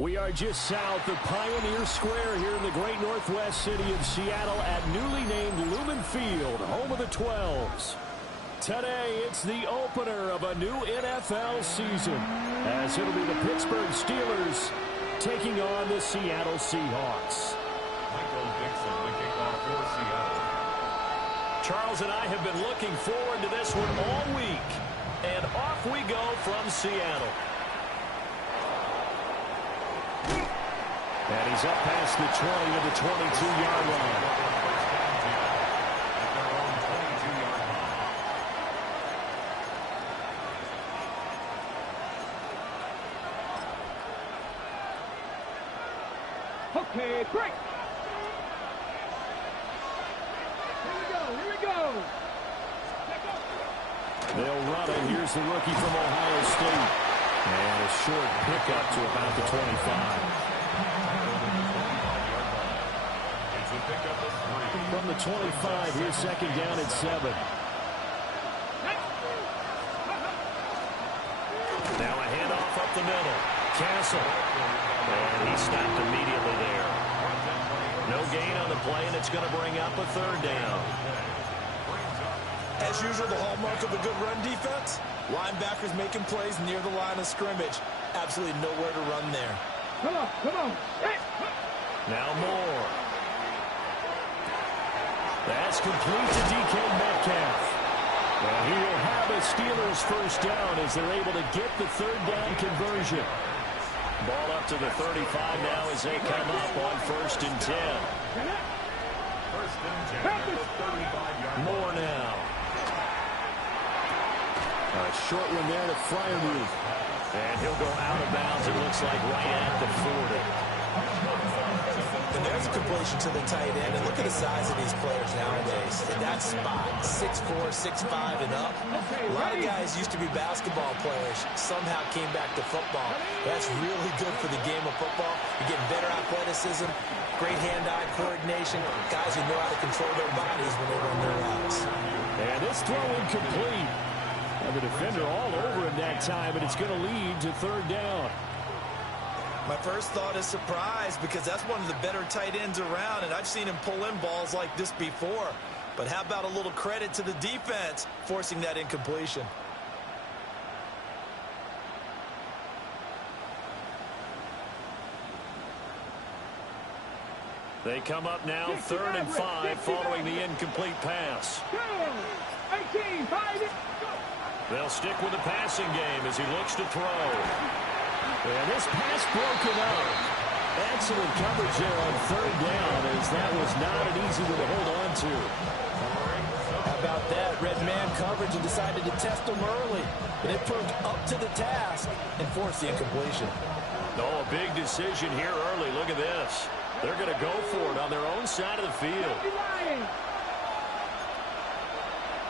We are just south of Pioneer Square here in the great northwest city of Seattle at newly named Lumen Field, home of the 12s. Today, it's the opener of a new NFL season, as it'll be the Pittsburgh Steelers taking on the Seattle Seahawks. Charles and I have been looking forward to this one all week, and off we go from Seattle. And he's up past the 20 to the 22-yard line. Okay, break. Here we go. They'll run it. Here's the rookie from Ohio State. And a short pickup to about the 25. From the 25, here's second down at 7. Now a handoff up the middle. Castle. And he stopped immediately there. No gain on the play, and it's going to bring up a third down. As usual, the hallmark of a good run defense, linebackers making plays near the line of scrimmage. Absolutely nowhere to run there. Come on. Now Moore. That's complete to DK Metcalf. Well, he will have a Steelers first down as they're able to get the third down conversion. Ball up to the 35 now as they come up on 1st and 10. Moore now. A short one there to Freiermuth. And he'll go out of bounds, it looks like, right at the 40. And there's a completion to the tight end. And look at the size of these players nowadays. In that spot, 6'4", 6'5", and up. A lot of guys used to be basketball players, somehow came back to football. That's really good for the game of football. You're getting better athleticism, great hand-eye coordination, guys who know how to control their bodies when they run their routes. And this throw incomplete. And the defender all over him that time, and it's going to lead to third down. My first thought is surprise, because that's one of the better tight ends around, and I've seen him pull in balls like this before. But how about a little credit to the defense forcing that incompletion? They come up now 3rd and 5 following the incomplete pass. 18, 5. They'll stick with the passing game as he looks to throw. And this pass broken up. Excellent coverage there on 3rd down, as that was not an easy one to hold on to. How about that? Red man coverage and decided to test him early. But it proved up to the task and forced the incompletion. Oh, a big decision here early. Look at this. They're going to go for it on their own side of the field.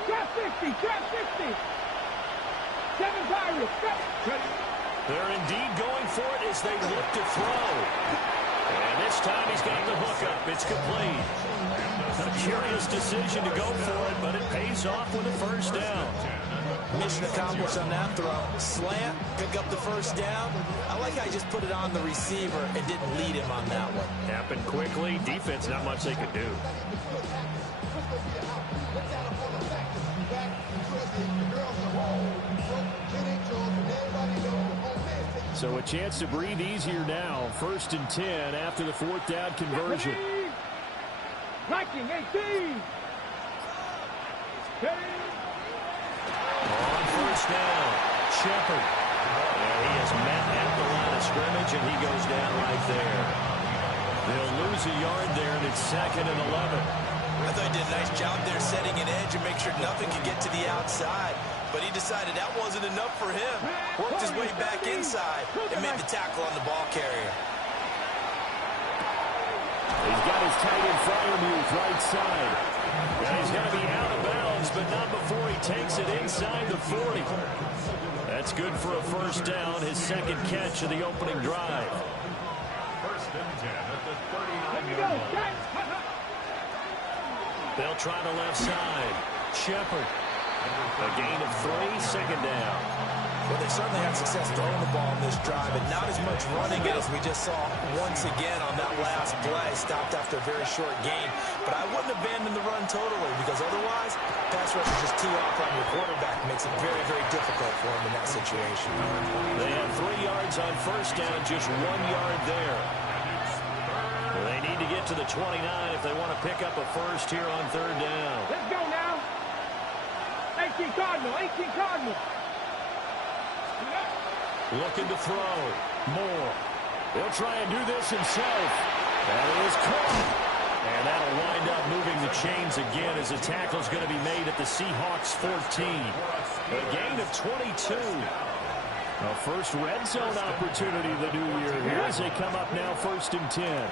Trap 60. 7 Pirates. They're indeed going for it as they look to throw. And this time he's got the hook up. It's complete. A curious decision to go for it, but it pays off with a first down. Mission accomplished on that throw. Slant, pick up the first down. I like how he just put it on the receiver and didn't lead him on that one. Happened quickly. Defense, not much they could do. So a chance to breathe easier now. 1st and 10 after the 4th down conversion. Blocking 18. On 1st down, Shepard. And he is met at the line of scrimmage, and he goes down right there. They'll lose a yard there, and it's 2nd and 11. I thought he did a nice job there setting an edge and make sure nothing could get to the outside. But he decided that wasn't enough for him. Worked his way back inside and made the tackle on the ball carrier. He's got his tight end Freiermuth right side. And he's going to be out of bounds, but not before he takes it inside the 40. That's good for a first down, his 2nd catch of the opening drive. 1st and 10 at the 39-yard line. They'll try the left side. Shepard. A gain of 3, 2nd down. Well, they certainly had success throwing the ball in this drive, and not as much running it as we just saw once again on that last play. Stopped after a very short gain. But I wouldn't abandon the run totally, because otherwise, pass rushers just tee off on your quarterback. Makes it very, very difficult for him in that situation. They have 3 yards on first down, just 1 yard there. They need to get to the 29 if they want to pick up a first here on third down. Let's go now. 18 Cardinal, 18 Cardinal. Looking to throw. Moore. He'll try and do this himself. That is caught. And that'll wind up moving the chains again as a tackle's going to be made at the Seahawks 14. A gain of 22. A first red zone opportunity the new year here as they come up now first and 10. And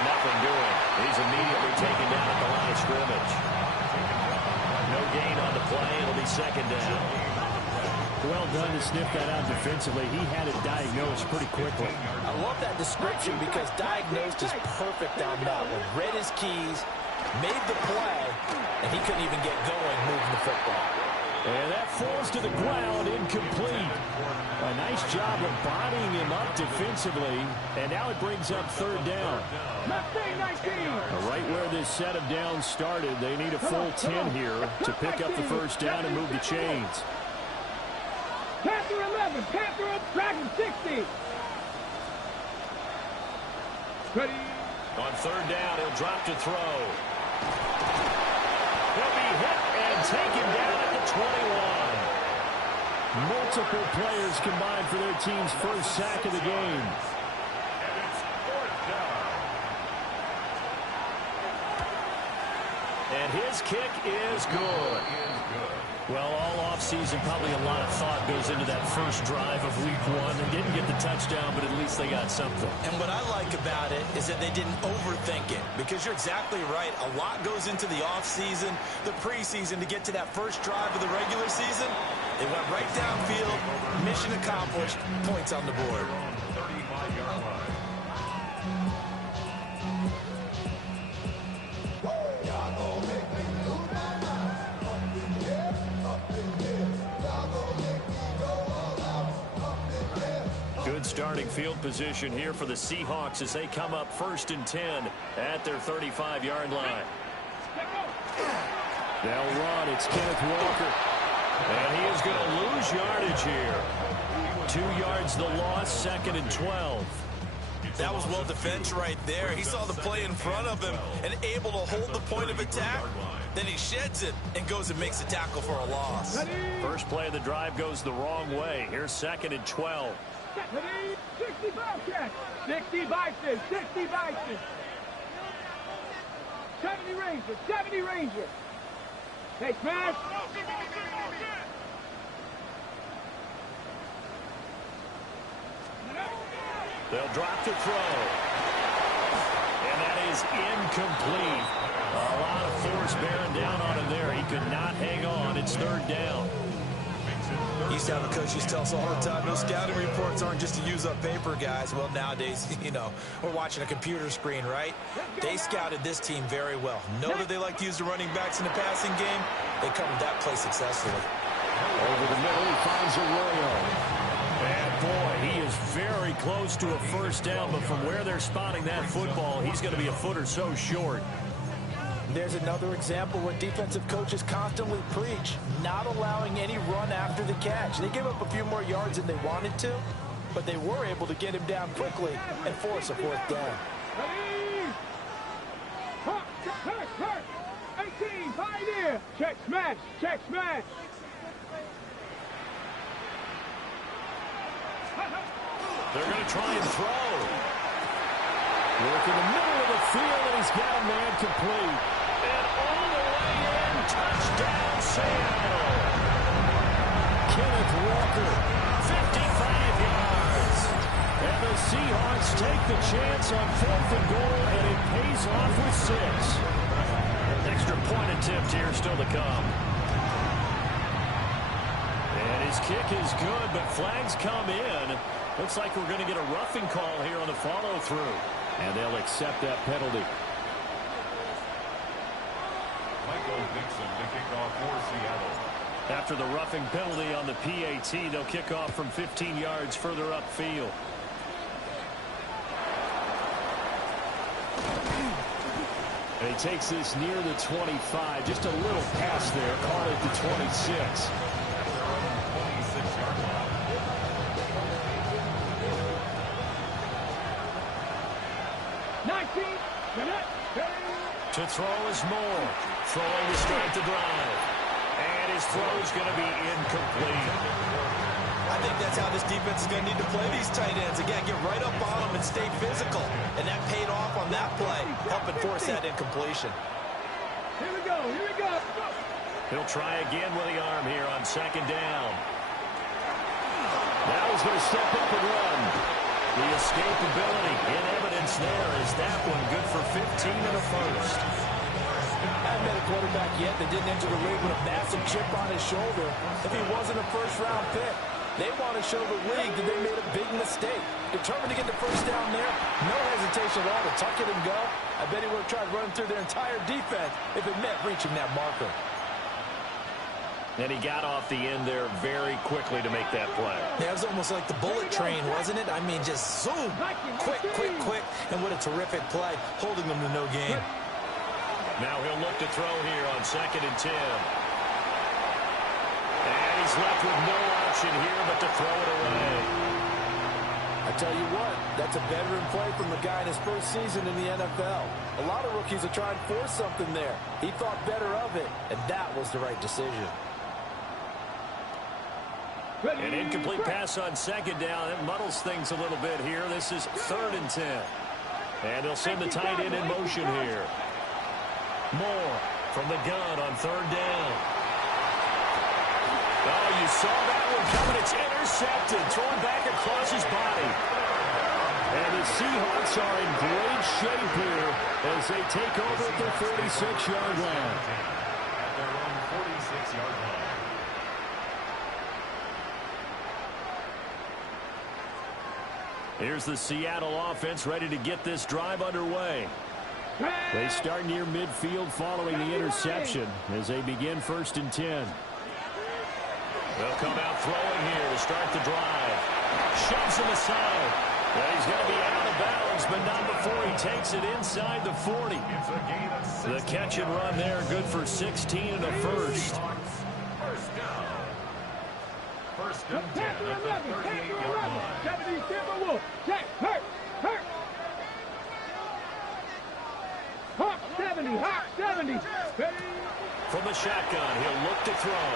nothing doing. He's immediately taken down at the line of scrimmage. No gain on the play. It'll be second down. Well done to sniff that out defensively. He had it diagnosed pretty quickly. I love that description because diagnosed is perfect on that one. Read his keys, made the play, and he couldn't even get going moving the football. And that falls to the ground, incomplete. A nice job of bodying him up defensively, and now it brings up third down. Right where this set of downs started, they need a full 10 here to pick up the first down and move the chains. Panther 11, Panther Dragon 60. Ready. On third down, he'll drop to throw. He'll be hit and taken down at the 21. Multiple players combined for their team's first sack of the game. And it's fourth down. And his kick is good. Well, all offseason, probably a lot of thought goes into that first drive of week 1. They didn't get the touchdown, but at least they got something. And what I like about it is that they didn't overthink it, because you're exactly right. A lot goes into the offseason, the preseason, to get to that first drive of the regular season. They went right downfield, mission accomplished, points on the board. 35-yard line. Good starting field position here for the Seahawks as they come up first and 10 at their 35-yard line. They'll run. It's Kenneth Walker. And he is going to lose yardage here. 2 yards the loss, second and 12. That was well defense right there. He saw the play in front of him and able to hold the point of attack. Then he sheds it and goes and makes a tackle for a loss. First play of the drive goes the wrong way. Here's second and 12. 60 Bobcats. 60 Bison. 60 Bison. 70 Rangers. 70 Rangers. Hey, smash. They'll drop to throw. And that is incomplete. A lot of force bearing down on him there. He could not hang on. It's third down. Used to have the coaches tell us all the time, those scouting reports aren't just to use up paper, guys. Well, nowadays, you know, we're watching a computer screen, right? They scouted this team very well. Know that they like to use the running backs in the passing game. They covered that play successfully. Over the middle, he finds Arroyo. And boy, he is very close to a first down, but from where they're spotting that football, he's going to be a foot or so short. There's another example where defensive coaches constantly preach, not allowing any run after the catch. They gave up a few more yards than they wanted to, but they were able to get him down quickly and force a fourth down. 18, Pioneer. Check smash. Check smash. They're going to try and throw. Look in the middle of the field, and he's got a man complete. And all the way in, touchdown, Seattle. Kenneth Walker, 55 yards. And the Seahawks take the chance on 4th and goal, and it pays off with 6. Extra point attempt here still to come. And his kick is good, but flags come in. Looks like we're going to get a roughing call here on the follow-through. And they'll accept that penalty. Michael Dixon to kick off for Seattle. After the roughing penalty on the PAT, they'll kick off from 15 yards further upfield. And he takes this near the 25. Just a little pass there. Call it the 26. To throw is Moore. Throwing to start the drive. And his throw is going to be incomplete. I think that's how this defense is going to need to play these tight ends. Again, get right up on them and stay physical. And that paid off on that play, helping force that incompletion. Here we go. Here we go. He'll try again with the arm here on second down. Now he's going to step up and run. The escapability in evidence there is that one good for 15 and a first. I haven't met a quarterback yet that didn't enter the league with a massive chip on his shoulder if he wasn't a first-round pick. They want to show the league that they made a big mistake. Determined to get the first down there, no hesitation at all to tuck it and go. I bet he would have tried running through their entire defense if it meant reaching that marker. And he got off the end there very quickly to make that play. Yeah, it was almost like the bullet train, wasn't it? I mean, just zoom. Quick, quick, quick. And what a terrific play, holding them to no gain. Now he'll look to throw here on 2nd and 10. And he's left with no option here but to throw it away. I tell you what, that's a veteran play from the guy in his first season in the NFL. A lot of rookies are trying to force something there. He thought better of it, and that was the right decision. An incomplete pass on 2nd down. It muddles things a little bit here. This is 3rd and 10. And they'll send the tight end in motion here. Moore from the gun on 3rd down. Oh, you saw that one coming. It's intercepted. Thrown back across his body. And the Seahawks are in great shape here as they take over at their 46-yard line. At their own 46-yard line. Here's the Seattle offense ready to get this drive underway. They start near midfield following the interception as they begin 1st and 10. They'll come out throwing here to start the drive. Shoves him aside. Well, he's going to be out of bounds, but not before he takes it inside the 40. The catch and run there, good for 16 and a first. First down. 1st and 10 at the 38-yard line. 70, Timberwolf. Jack, hurt. Hawk 70, Hawk 70. From the shotgun, he'll look to throw.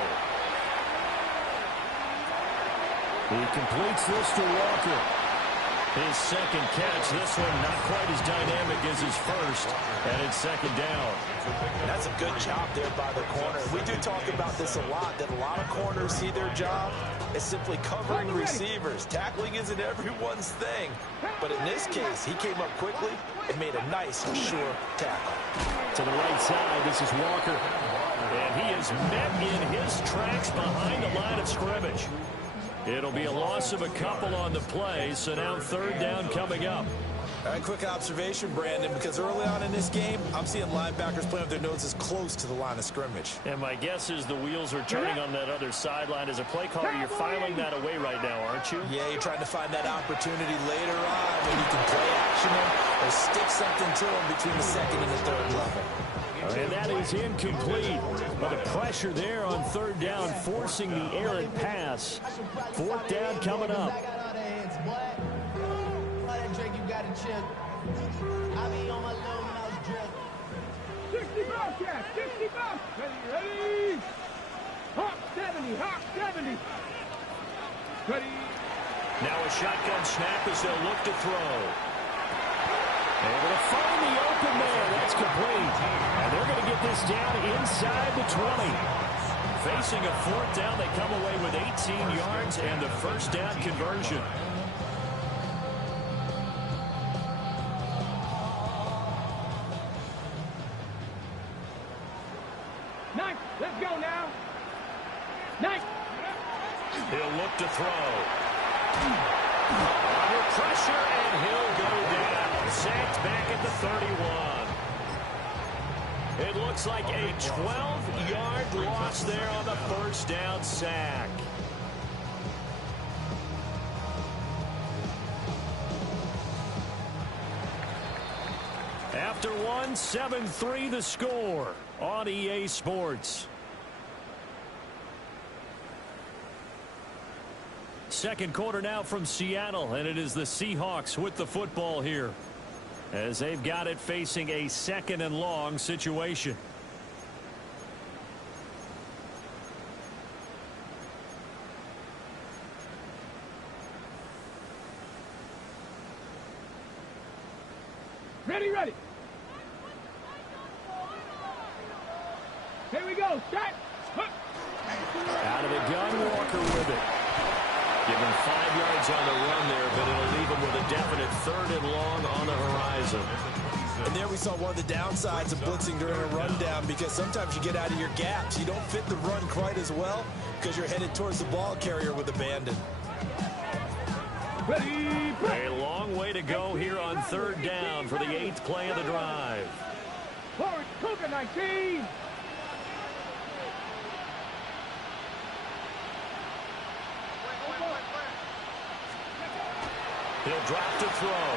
He completes this to Walker. His 2nd catch. This one not quite as dynamic as his first. And it's 2nd down. That's a good job there by the corner. We do talk about this a lot, that a lot of corners see their job as simply covering receivers. Tackling isn't everyone's thing. But in this case, he came up quickly and made a nice, sure tackle. To the right side, this is Walker. And he is met in his tracks behind the line of scrimmage. It'll be a loss of a couple on the play, so now 3rd down coming up. All right, quick observation, Brandon, because early on in this game, I'm seeing linebackers playing with their noses close to the line of scrimmage. And my guess is the wheels are turning on that other sideline. As a play caller, you're filing that away right now, aren't you? Yeah, you're trying to find that opportunity later on when you can play action him or stick something to him between the 2nd and the 3rd level. And that is incomplete. But the pressure there on 3rd down, forcing the errant pass. 4th down coming up. Ready. Hawk 70, Hawk 70. Ready. Now a shotgun snap as they'll look to throw. Able to find the open man. That's complete. And they're going to get this down inside the 20. Facing a 4th down, they come away with 18 yards and the 1st down conversion. Nice. Let's go now. Nice. He'll look to throw. Under pressure, and he'll go down. Sacked back at the 31. It looks like a 12-yard loss there on the first down sack. After one, 7-3 the score on EA Sports. Second quarter now from Seattle, and it is the Seahawks with the football here, as they've got it facing a second and long situation. Ready, ready. Here we go. Start. Out of the gun, Walker with it. Give him 5 yards on the run there, but it'll leave him with a definite third and long on the horizon. And there we saw one of the downsides of blitzing during a rundown, because sometimes you get out of your gaps. You don't fit the run quite as well because you're headed towards the ball carrier with abandon. A long way to go here on third down for the 8th play of the drive. Forward, Cougar 19. He'll drop to throw.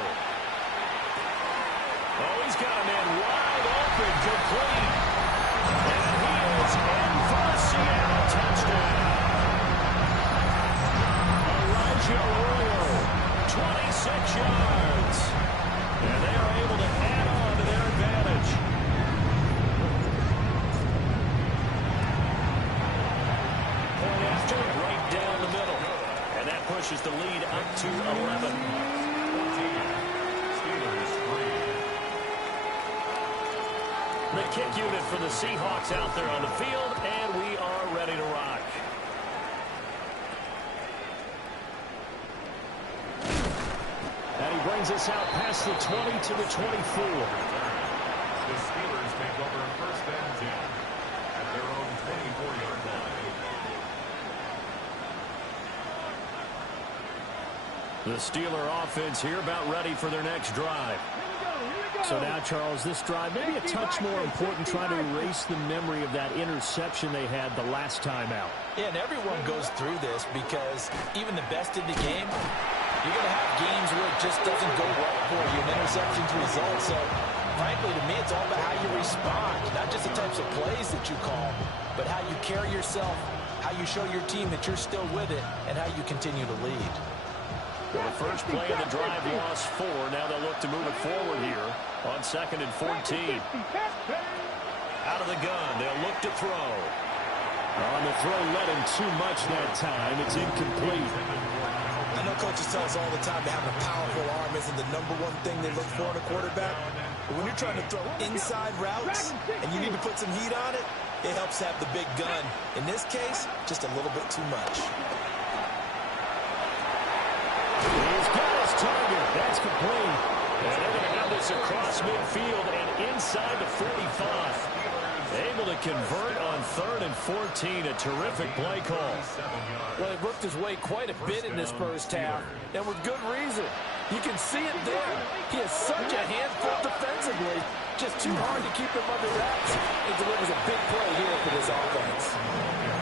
Oh, he's got a man wide open, complete. And he is in for a Seattle touchdown. Elijah Arroyo, 26 yards. And they are able to add on to their advantage. Point after, right down the middle. And that pushes the lead up to 11. The kick unit for the Seahawks out there on the field, and we are ready to rock. And he brings us out past the 20 to the 24. The Steelers take over first and 10 at their own 24-yard line. The Steeler offense here about ready for their next drive. So now, Charles, this drive maybe a touch more important, trying to erase the memory of that interception they had the last time out. Yeah, and everyone goes through this, because even the best in the game, you're going to have games where it just doesn't go right for you, and interceptions result. So, frankly, to me, it's all about how you respond, not just the types of plays that you call, but how you carry yourself, how you show your team that you're still with it, and how you continue to lead. Well, the first play of the drive lost 4. Now they'll look to move it forward here on 2nd and 14. Out of the gun, they'll look to throw. On the throw, let him too much that time. It's incomplete. I know coaches tell us all the time that having a powerful arm isn't the number one thing they look for in a quarterback. But when you're trying to throw inside routes and you need to put some heat on it, it helps have the big gun. In this case, just a little bit too much. He's got his target. That's complete. And they're going to have this across midfield and inside the 45. Able to convert on 3rd and 14. A terrific play call. Well, he worked his way quite a bit in this first half, and with good reason. You can see it there. He has such a handful defensively. Just too hard to keep him under wraps. He delivers a big play here for this offense.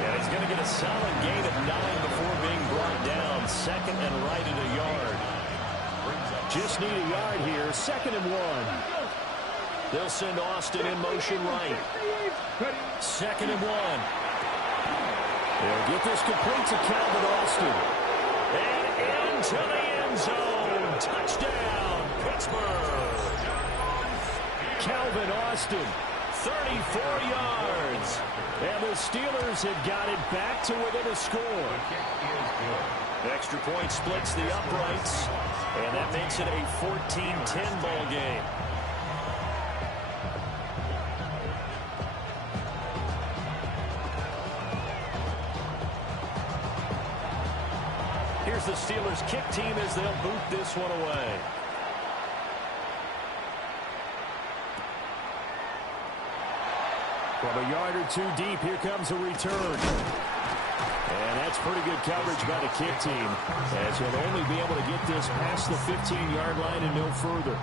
Yeah, he's going to get a solid gain of 9 before being brought down. 2nd and right at a yard. Just need a yard here. 2nd and 1. They'll send Austin in motion right. 2nd and 1. They'll get this complete to Calvin Austin. And into the end zone. Touchdown, Pittsburgh. Calvin Austin, 34 yards. And the Steelers have got it back to within a score. Extra point splits the uprights, and that makes it a 14-10 ball game. Here's the Steelers kick team as they'll boot this one away. From a yard or two deep, here comes a return. And that's pretty good coverage by the kick team, as he'll only be able to get this past the 15-yard line and no further.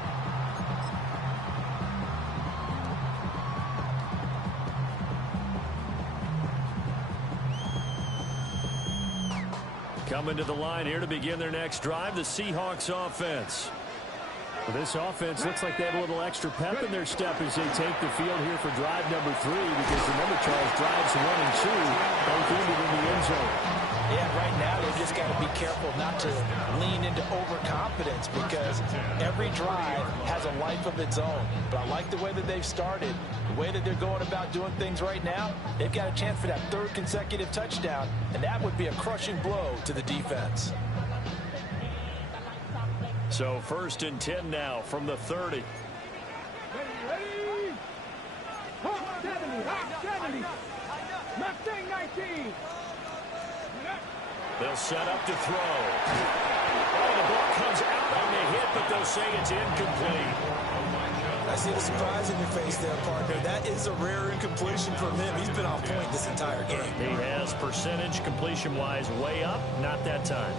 coming to the line here to begin their next drive, the Seahawks offense. Well, this offense looks like they have a little extra pep in their step as they take the field here for drive number 3, because remember, Charles, drives 1 and 2 both ended in the end zone. Yeah, right now they just got to be careful not to lean into overconfidence, because every drive has a life of its own. But I like the way that they've started, the way that they're going about doing things right now. They've got a chance for that 3rd consecutive touchdown, and that would be a crushing blow to the defense. So 1st and 10 now from the 30. Ready? Hawk 70, Hawk 70. Mustang 19. They'll set up to throw. Oh, the ball comes out on the hit, but they'll say it's incomplete. I see the surprise in your face there, partner. That is a rare incompletion from him. He's been on point this entire game. He has percentage completion-wise way up, not that time.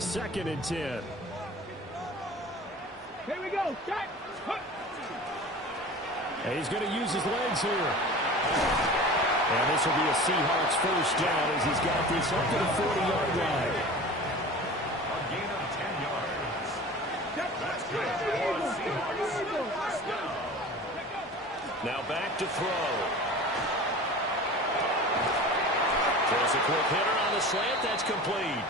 2nd and 10. Here we go. Shot. And he's going to use his legs here. And this will be a Seahawks 1st down as he's got this up to the 40-yard line. A gain of 10 yards. That's good. Now back to throw. Throws a quick hitter on the slant. That's complete.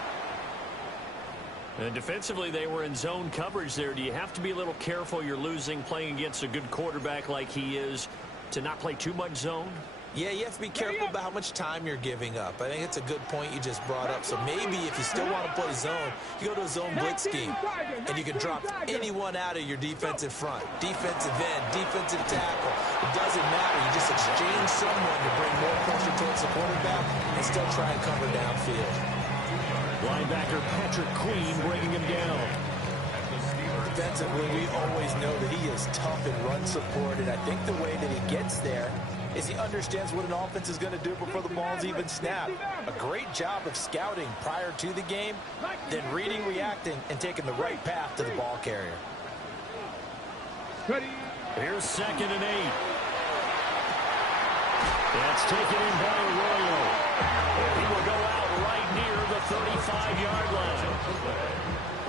And defensively, they were in zone coverage there. Do you have to be a little careful? You're losing playing against a good quarterback like he is to not play too much zone? Yeah, you have to be careful about how much time you're giving up. I think it's a good point you just brought up. So maybe if you still want to play zone, you go to a zone blitz scheme, and you can drop anyone out of your defensive front. Defensive end, defensive tackle. It doesn't matter. You just exchange someone to bring more pressure towards the quarterback and still try and cover downfield. Linebacker Patrick Queen bringing him down. Defensively, we always know that he is tough in run support, and I think the way that he gets there is he understands what an offense is going to do before the ball's even snapped. A great job of scouting prior to the game, then reading, reacting, and taking the right path to the ball carrier. Here's 2nd and 8. That's taken in by Arroyo. And he will go out right near the 35-yard line.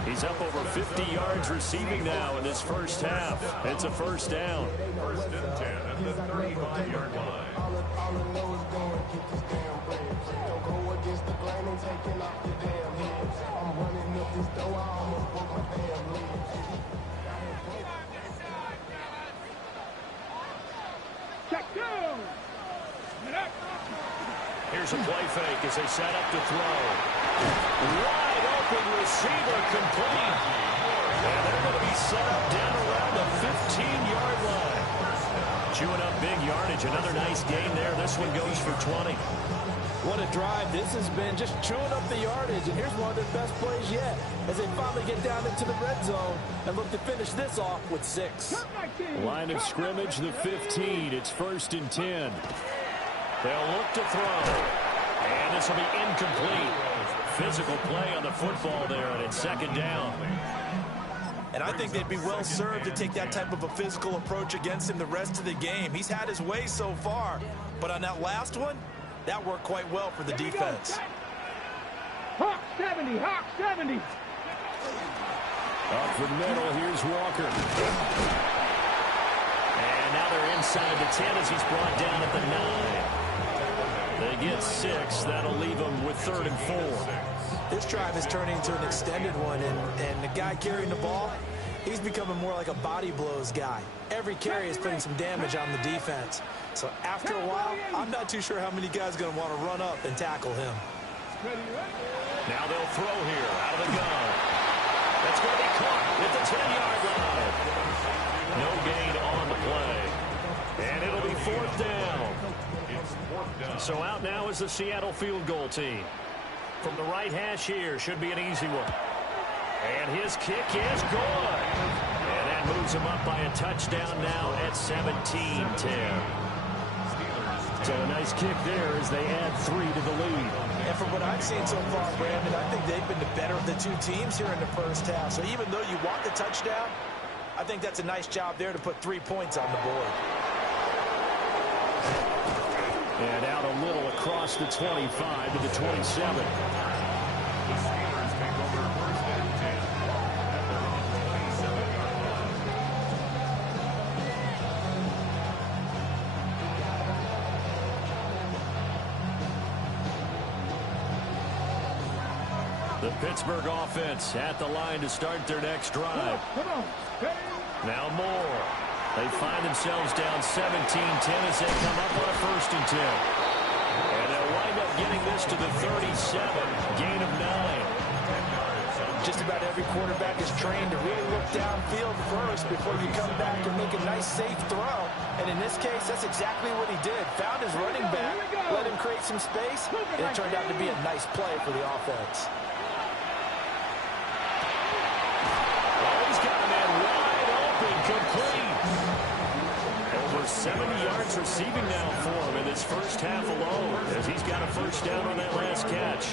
He's up over 50 yards receiving now in this 1st half. It's a 1st down. 1st and 10 at the 35-yard line. Here's a play fake as they set up to throw. Wide open receiver complete. And they're going to be set up down around the 15-yard line. Chewing up big yardage. Another nice gain there. This one goes for 20. What a drive this has been, just chewing up the yardage. And here's one of their best plays yet, as they finally get down into the red zone and look to finish this off with 6. Line of scrimmage, the 15. It's 1st and 10. They'll look to throw. And this will be incomplete. Physical play on the football there, and it's 2nd down. And I think they'd be well served to take that type of a physical approach against him the rest of the game. He's had his way so far, but on that last one, that worked quite well for the defense. Hawk 70, Hawk 70. Up the middle, here's Walker. And now they're inside the 10 as he's brought down at the 9. They get 6. That'll leave them with 3rd and 4. This drive is turning into an extended one, and the guy carrying the ball, he's becoming more like a body blows guy. Every carry is putting some damage on the defense. So after a while, I'm not too sure how many guys are going to want to run up and tackle him. Now they'll throw here out of the gun. That's going to be caught at the 10-yard line. No gain on the play. And it'll be 4th down. So out now is the Seattle field goal team. From the right hash here, should be an easy one. And his kick is good. And that moves him up by a touchdown now at 17-10. So a nice kick there as they add 3 to the lead. And from what I've seen so far, Brandon, I think they've been the better of the two teams here in the 1st half. So even though you want the touchdown, I think that's a nice job there to put 3 points on the board. And out a little across the 25 to the 27. The Steelers take over first and 10 at their own 27-yard line. The Pittsburgh offense at the line to start their next drive. Now Moore. They find themselves down 17-10 as they come up on a 1st and 10. And they'll wind up getting this to the 37. Gain of 9. Just about every quarterback is trained to really look downfield first before you come back and make a nice, safe throw. And in this case, that's exactly what he did. Found his running back, let him create some space, and it turned out to be a nice play for the offense. He's got a man wide open, complete. Over 70 yards receiving now for him in this first half alone, as he's got a first down on that last catch.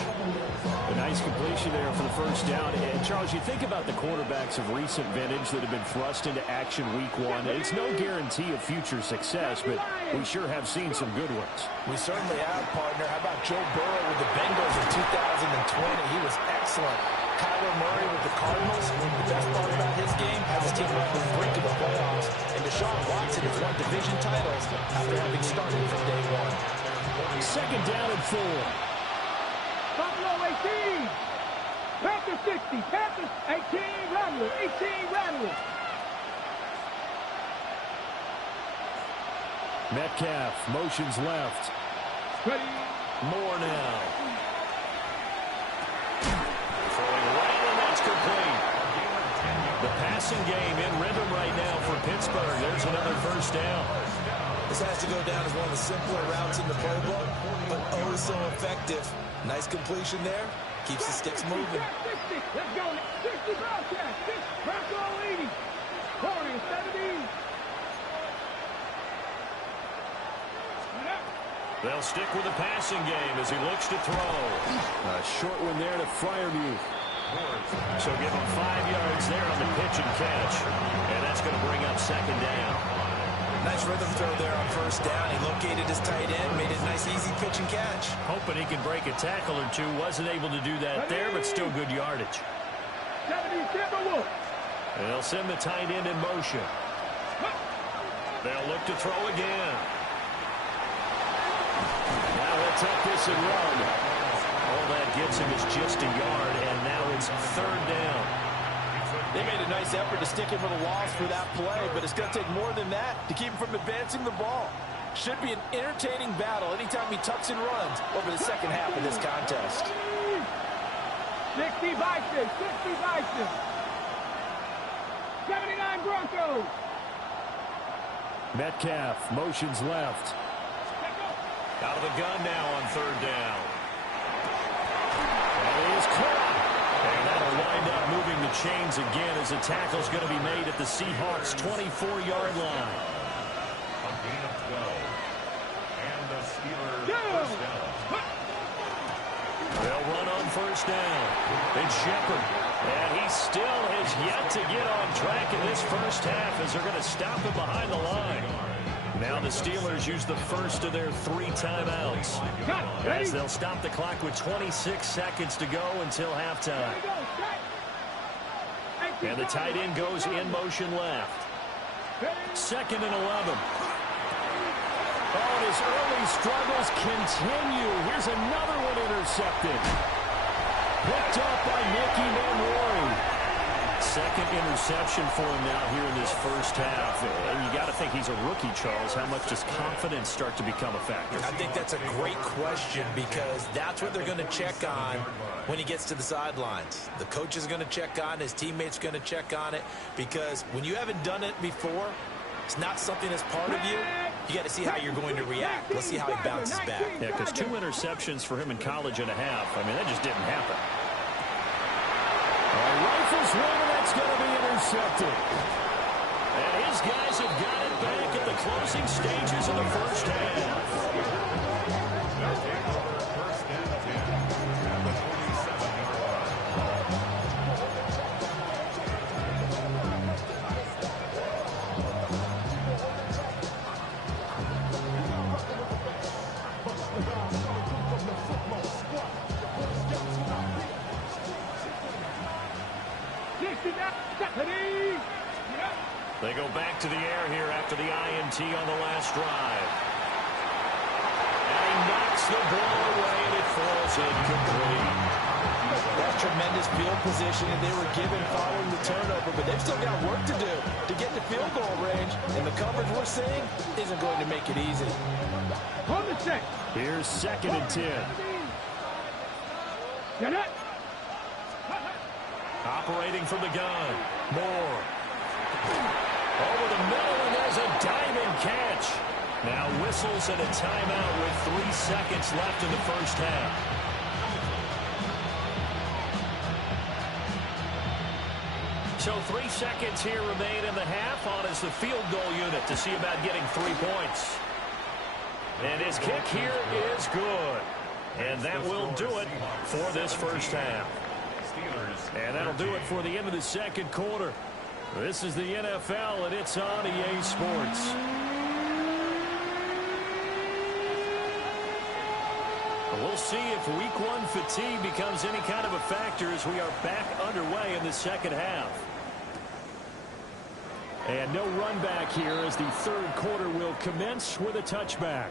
A nice completion there for the first down. And Charles, you think about the quarterbacks of recent vintage that have been thrust into action week 1. It's no guarantee of future success, but we sure have seen some good ones. We certainly have, partner. How about Joe Burrow with the Bengals in 2020? He was excellent. Kyler Murray with the Cardinals. The best part about his game has his team right on the brink of the playoffs. And Deshaun Watson has won division titles after having started from day 1. Second down and 4. Buffalo 18. Panthers 60. Panthers 18. Rattler. 18. Rattler. Metcalf motions left. Ready. Moore now. Throwing right, and that's complete. The passing game in rhythm right now for Pittsburgh. There's another first down. This has to go down as one of the simpler routes in the playbook, but oh so effective. Nice completion there. Keeps the sticks moving. 60. Let's go. 60 broadcast. 6. Bronco 80. 40. 70. They'll stick with the passing game as he looks to throw. A short one there to Freiermuth. So give him 5 yards there on the pitch and catch. And that's going to bring up second down. Nice rhythm throw there on first down. He located his tight end, made it a nice easy pitch and catch. Hoping he can break a tackle or two. Wasn't able to do that there, but still good yardage. 70 Timberwolves. They'll send the tight end in motion. They'll look to throw again. Now he'll take this and run. All that gets him is just a yard, and now it's third down. They made a nice effort to stick him with a loss for that play, but it's going to take more than that to keep him from advancing the ball. Should be an entertaining battle anytime he tucks and runs over the second half of this contest. 60 Bison. 60 Bison. 79 Broncos. Metcalf motions left. Out of the gun now on third down. That is caught. And that'll wind up moving the chains again as the tackle's going to be made at the Seahawks' 24-yard line. A gain of 12. And the Steelers first down. They'll run on first down. It's Shepard. And he still has yet to get on track in this first half as they're going to stop him behind the line. Now the Steelers use the first of their 3 timeouts as they'll stop the clock with 26 seconds to go until halftime. And the tight end goes in motion left. Second and 11. Oh, and his early struggles continue. Here's another one intercepted. Picked up by Nicky Manwari. Second interception for him now here in this first half. And you got to think he's a rookie, Charles. How much does confidence start to become a factor? I think that's a great question because that's what they're going to check on when he gets to the sidelines. The coach is going to check on, his teammates going to check on it, because when you haven't done it before, it's not something that's part of you. You got to see how you're going to react. Let's see how he bounces back. Yeah, because 2 interceptions for him in college and a half. I mean, that just didn't happen. Rifles one, and that's going to be intercepted. And his guys have got it back at the closing stages of the first half. They'll take over first and 10 at the 47-yard line. They go back to the air here after the INT on the last drive. And he knocks the ball away, and it falls incomplete. That's tremendous field position that they were given following the turnover, but they've still got work to do to get to field goal range, and the coverage we're seeing isn't going to make it easy. Here's 2nd and 10. Operating from the gun. Moore. Over the middle, and there's a diving catch. Now whistles and a timeout with 3 seconds left in the first half. So 3 seconds here remain in the half. On is the field goal unit to see about getting 3 points. And his kick here is good. And that will do it for this first half. And that'll do it for the end of the second quarter. This is the NFL, and it's on EA Sports. We'll see if Week 1 fatigue becomes any kind of a factor as we are back underway in the second half. And no run back here as the third quarter will commence with a touchback.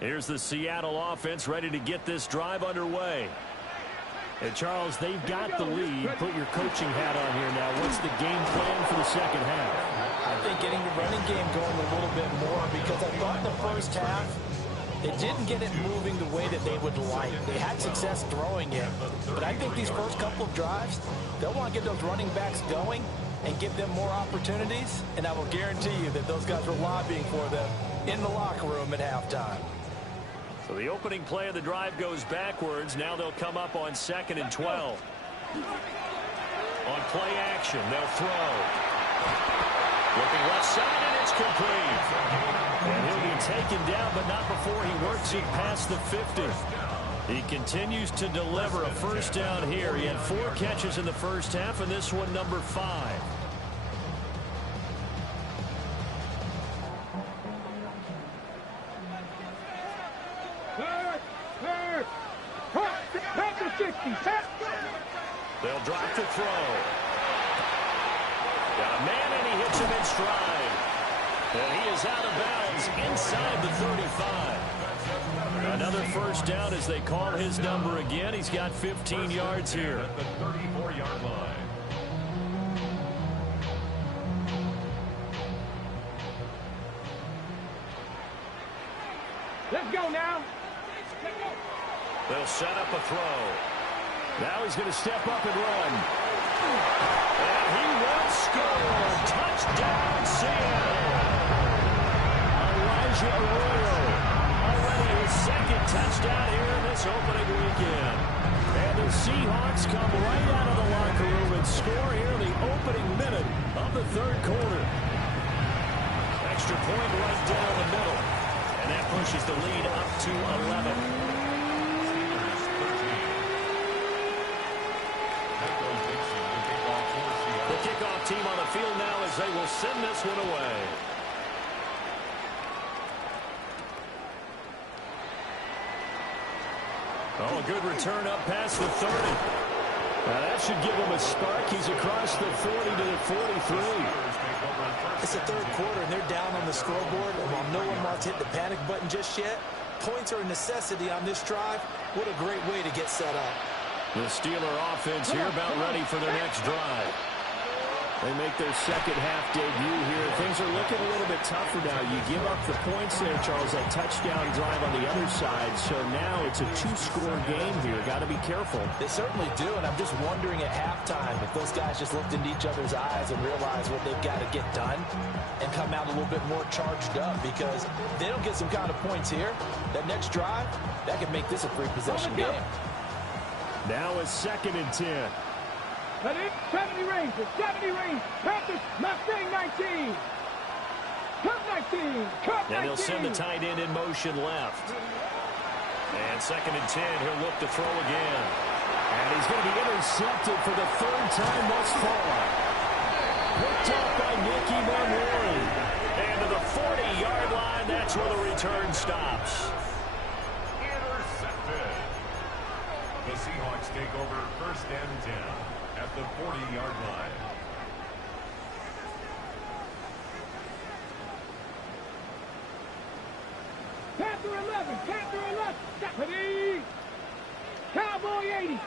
Here's the Seattle offense ready to get this drive underway. And Charles, they've got the lead. Put your coaching hat on here now. What's the game plan for the second half? I think getting the running game going a little bit more, because I thought in the first half they didn't get it moving the way that they would like. They had success throwing it, but I think these first couple of drives, they'll want to get those running backs going and give them more opportunities, and I will guarantee you that those guys were lobbying for them in the locker room at halftime. So the opening play of the drive goes backwards. Now they'll come up on 2nd and 12. On play action, they'll throw. Looking left side, and it's complete. And he'll be taken down, but not before he works it past the 50. He continues to deliver a first down here. He had 4 catches in the first half, and this one number 5. They'll drop the throw. Got a man, and he hits him in stride. And he is out of bounds inside the 35. Another first down as they call his number again. He's got 15 yards here. At the 34-yard line. Let's go now. They'll set up a throw. Now he's going to step up and run. And he will score. Touchdown, Seattle. Elijah Arroyo. Already his 2nd touchdown here in this opening weekend. And the Seahawks come right out of the locker room and score here in the opening minute of the third quarter. Extra point right down the middle. And that pushes the lead up to 11. Kickoff team on the field now as they will send this one away. Oh, a good return up past the 30. Now that should give him a spark. He's across the 40 to the 43. It's the third quarter, and they're down on the scoreboard. And while no one wants to hit the panic button just yet, points are a necessity on this drive. What a great way to get set up. The Steeler offense here about ready for their next drive. They make their second half debut here. Things are looking a little bit tougher now. You give up the points there, Charles, that touchdown drive on the other side. So now it's a 2-score game here. Got to be careful. They certainly do, and I'm just wondering at halftime if those guys just looked into each other's eyes and realized what they've got to get done and come out a little bit more charged up, because if they don't get some kind of points here, that next drive, that could make this a 3-possession game. Now a 2nd and 10. 70 Rangers, 70 Rangers, Panthers, Mustang 19. Cup 19, Cup 19. And he'll send the tight end in motion left. And 2nd and 10, he'll look to throw again. And he's going to be intercepted for the third time thus far. Picked up by Nicky Manwari. And to the 40-yard line, that's where the return stops. Intercepted. The Seahawks take over first and 10 at the 40-yard line. Panther 11, Panther 11, ready, Cowboy 80.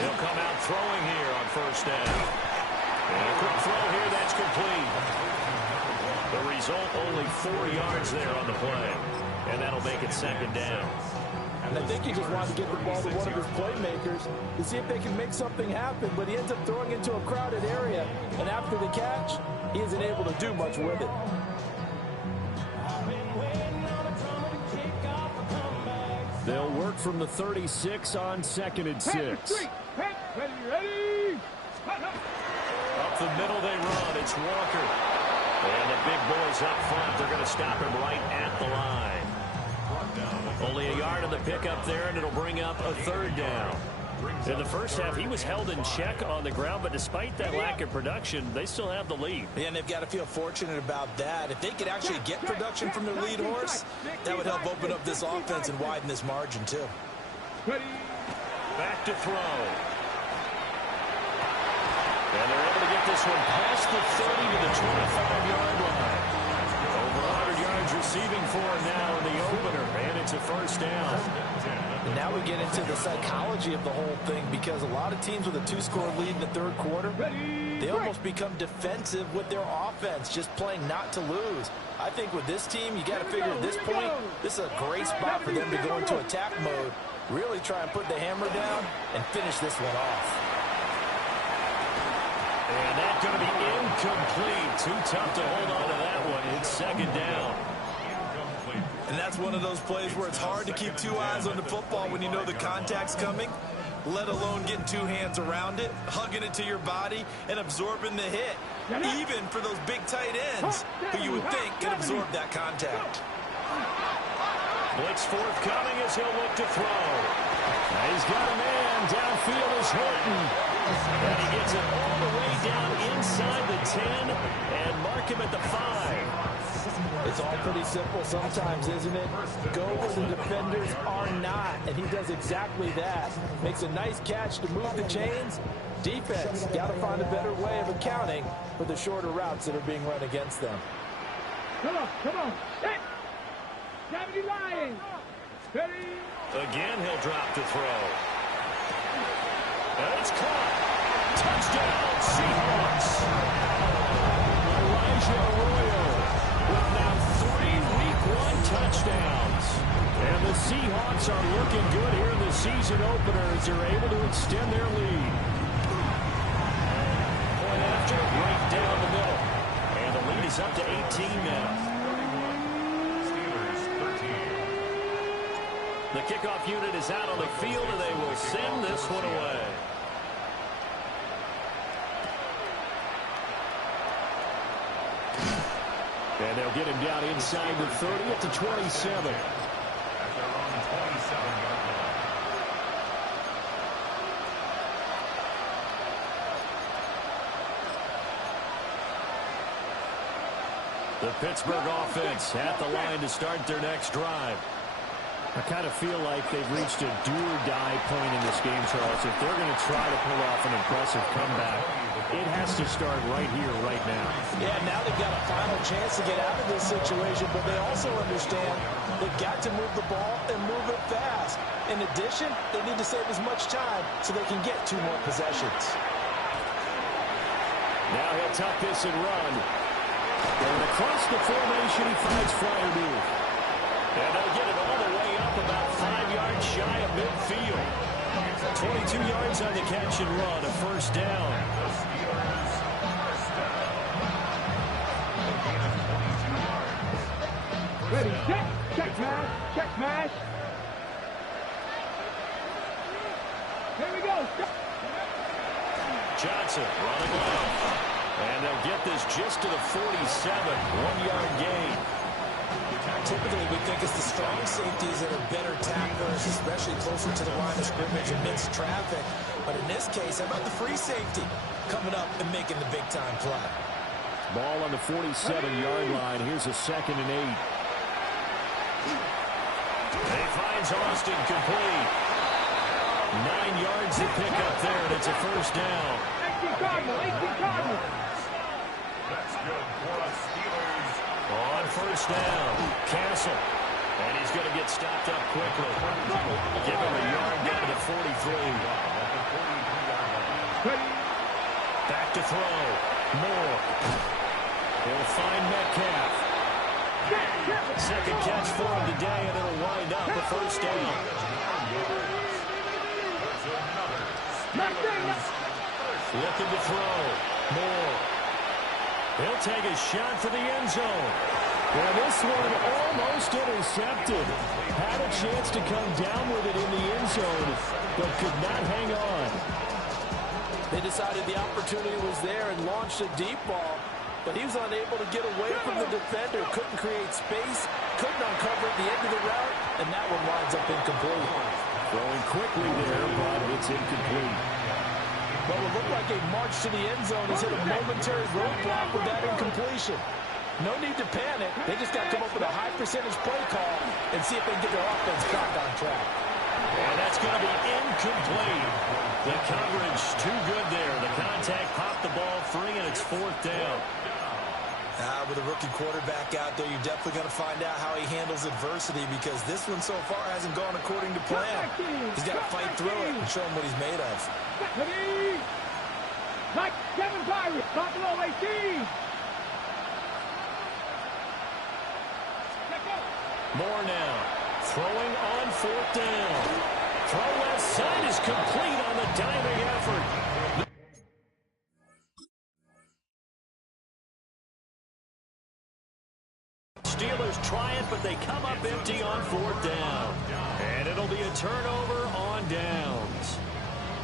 He'll come out throwing here on first down. And a quick throw here, that's complete. The result, only 4 yards there on the play. And that'll make it second down. And I think he just wanted to get the ball to one of his playmakers to see if they can make something happen, but he ends up throwing into a crowded area. And after the catch, he isn't able to do much with it. They'll work from the 36 on 2nd and 6. Ready. Up the middle they run. It's Walker. And the big boys up front. They're going to stop him right at the line. Only a yard on the pickup there, and it'll bring up a third down. In the first half, he was held in check on the ground, but despite that lack of production, they still have the lead. Yeah, and they've got to feel fortunate about that. If they could actually get production from their lead horse, that would help open up this offense and widen this margin, too. Back to throw. And they're able to get this one past the 30 to the 25-yard line. Over 100 yards receiving for him now in the opener, and it's a first down. And now we get into the psychology of the whole thing, because a lot of teams with a 2-score lead in the third quarter, they almost become defensive with their offense, just playing not to lose. I think with this team, you got to figure at this point, this is a great spot for them to go into attack mode, really try and put the hammer down and finish this one off. And that's going to be incomplete. Too tough to hold on to that one. It's second down. And that's one of those plays where it's hard to keep two eyes on the football when you know the contact's coming, let alone getting two hands around it, hugging it to your body, and absorbing the hit, even for those big tight ends who you would think can absorb that contact. Blitz forthcoming as he'll look to throw. He's got a man. Downfield is Horton. And he gets it all the way down inside the 10 and mark him at the 5. It's all pretty simple sometimes, isn't it? Go where the defenders are not, and he does exactly that. Makes a nice catch to move the chains. Defense got to find a better way of accounting for the shorter routes that are being run against them. Come on. Hit. Gravity Lion. Ready. Again, he'll drop to throw. And it's caught. Touchdown, Seahawks. Elijah Arroyo with now 3 Week 1 touchdowns. And the Seahawks are looking good here in the season opener as they're able to extend their lead. Point after, right down the middle. And the lead is up to 18 now. The kickoff unit is out on the field, and they will send this one away. And they'll get him down inside the 30 at the 27. At their own 27-yard line. The Pittsburgh offense at the line to start their next drive. I kind of feel like they've reached a do-or-die point in this game, Charles. If they're going to try to pull off an impressive comeback, it has to start right here, right now. Yeah, now they've got a final chance to get out of this situation, but they also understand they've got to move the ball and move it fast. In addition, they need to save as much time so they can get 2 more possessions. Now he'll tuck this and run. And across the formation, he finds Freiermuth. And they'll get it all the way up about 5 yards shy of midfield. 22 yards on the catch and run, a first down. Ready, check mash. Here we go. Johnson running left. And they'll get this just to the 47, 1-yard gain. typically we think it's the strong safeties that are better tacklers, especially closer to the line of scrimmage amidst traffic. But in this case, how about the free safety coming up and making the big-time play? Ball on the 47-yard line. Here's a 2nd and 8. He finds Austin complete. 9 yards to pick up there, and it's a first down. 18 Cardinals. That's good for us Steelers. On first down, Castle. And he's going to get stopped up quickly. Give him a yard down to the 43. Back to throw. Moore. He'll find Metcalf. Second catch for him today, and it'll wind up a first down. Looking to throw. Moore. He'll take a shot for the end zone. Well, this one almost intercepted. Had a chance to come down with it in the end zone, but could not hang on. They decided the opportunity was there and launched a deep ball, but he was unable to get away from the defender. Couldn't create space, couldn't uncover at the end of the route, and that one winds up incomplete. Throwing quickly there, but it's incomplete. Well, it looked like a march to the end zone has hit a momentary roadblock with that incompletion. No need to panic. They just got to come up with a high percentage play call and see if they can get their offense back on track. And that's going to be incomplete. The coverage too good there. The contact popped the ball free, and it's 4th down. With a rookie quarterback out there, you're definitely going to find out how he handles adversity, because this one so far hasn't gone according to plan. He's got to fight through it and show him what he's made of. Like Kevin Pirates, Buffalo 18. Moore now. Throwing on 4th down. Throw left side is complete on the diving effort. Steelers try it, but they come up empty on 4th down. And it'll be a turnover on downs.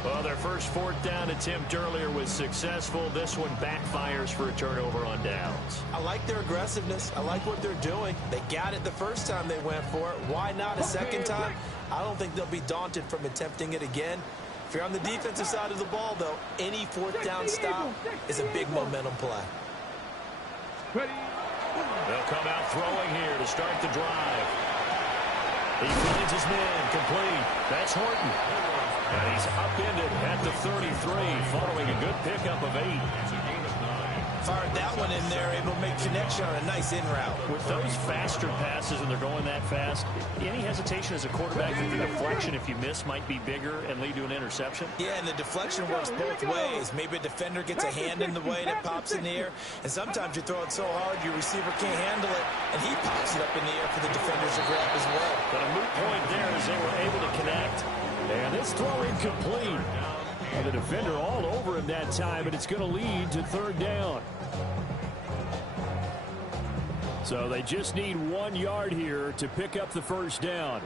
Well, their first 4th down attempt earlier was successful. This one backfires for a turnover on downs. I like their aggressiveness. I like what they're doing. They got it the first time they went for it. Why not a second time? I don't think they'll be daunted from attempting it again. If you're on the defensive side of the ball, though, any 4th down stop is a big momentum play. They'll come out throwing here to start the drive. He finds his man complete. That's Horton. And he's upended at the 33 following a good pickup of 8. Fired that one in there, able to make connection on a nice in route. With those faster passes and they're going that fast, any hesitation as a quarterback that the deflection, if you miss, might be bigger and lead to an interception? Yeah, and the deflection works both ways. Maybe a defender gets a hand in the way and it pops in the air, and sometimes you throw it so hard your receiver can't handle it, and he pops it up in the air for the defenders to grab as well. But a moot point there as they were able to connect. And this throw incomplete. And the defender all over him that time, and it's going to lead to 3rd down. So they just need 1 yard here to pick up the first down.